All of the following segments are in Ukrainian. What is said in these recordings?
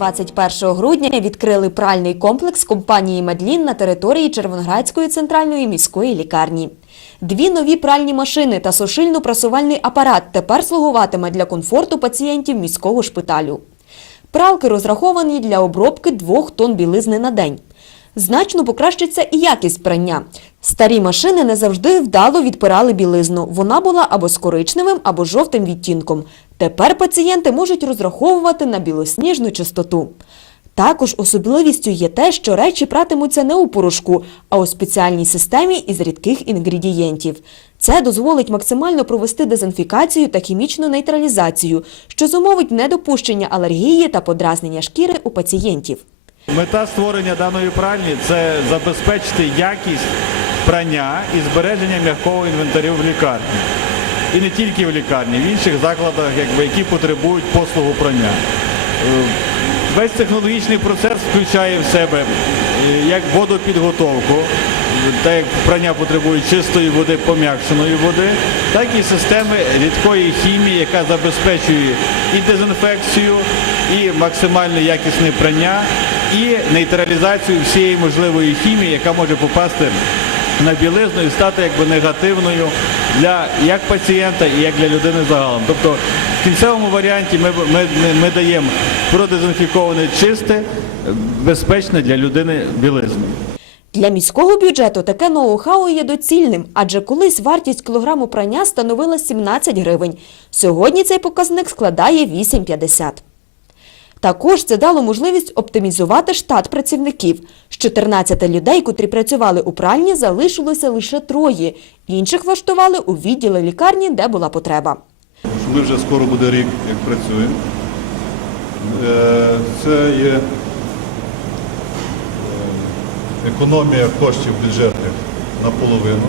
21 грудня відкрили пральний комплекс компанії Медлін на території Червоноградської центральної міської лікарні. Дві нові пральні машини та сушильно-прасувальний апарат тепер слугуватиме для комфорту пацієнтів міського шпиталю. Пралки розраховані для обробки двох тонн білизни на день. Значно покращиться і якість прання. Старі машини не завжди вдало відпирали білизну. Вона була або з коричневим, або жовтим відтінком. Тепер пацієнти можуть розраховувати на білосніжну чистоту. Також особливістю є те, що речі пратимуться не у порошку, а у спеціальній системі із рідких інгредієнтів. Це дозволить максимально провести дезінфікацію та хімічну нейтралізацію, що зумовить недопущення алергії та подразнення шкіри у пацієнтів. Мета створення даної пральні це забезпечити якість прання і збереження м'якого інвентарю в лікарні. І не тільки в лікарні, в інших закладах, якби, які потребують послугу прання. Е, Весь технологічний процес включає в себе е, як водопідготовку, так як прання потребує чистої води, пом'якшеної води, так і системи рідкої хімії, яка забезпечує і дезінфекцію, і максимально якісне прання, і нейтралізацію всієї можливої хімії, яка може попасти на білизну і стати якби негативною для як пацієнта і як для людини загалом. Тобто в кінцевому варіанті ми, ми, ми, даємо продезінфіковане чисте, безпечне для людини білизну. Для міського бюджету таке ноу-хау є доцільним, адже колись вартість кілограму прання становила 17 гривень. Сьогодні цей показник складає 8,50. Також це дало можливість оптимізувати штат працівників. З 14 людей, котрі працювали у пральні, залишилося лише троє. Інших влаштували у відділи лікарні, де була потреба. ми вже скоро буде рік, як працюємо. Е, Це є е, економія коштів бюджетних наполовину.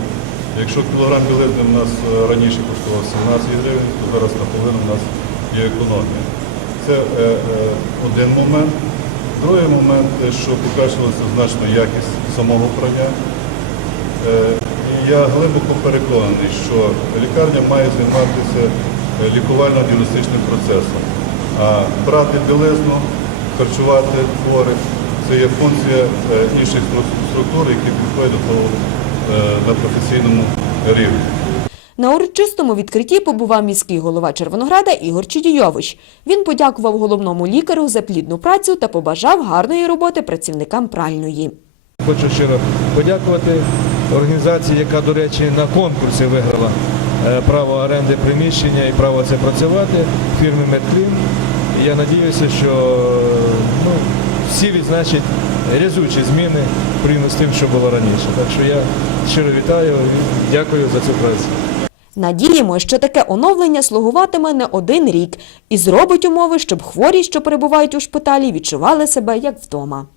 Якщо кілограм білизни у нас е, раніше коштував 17 гривень, то зараз наполовину у нас є економія. Це е, е, один момент. Другий момент, що покращилася значно якість самого прання. Е, І я глибоко переконаний, що лікарня має займатися лікувально-діагностичним процесом. А брати білизну, харчувати хворих це є функція інших структур, які підходять до того на професійному рівні. На урочистому відкритті побував міський голова Червонограда Ігор Чудійович. Він подякував головному лікарю за плідну працю та побажав гарної роботи працівникам пральної. Хочу щиро подякувати організації, яка, до речі, на конкурсі виграла е, право оренди приміщення і право це працювати фірми Медклін. Я надіюся, що ну, всі відзначать рязучі зміни порівняно з тим, що було раніше. Так що я щиро вітаю і дякую за цю працю. Надіємо, що таке оновлення слугуватиме не один рік і зробить умови, щоб хворі, що перебувають у шпиталі, відчували себе як вдома.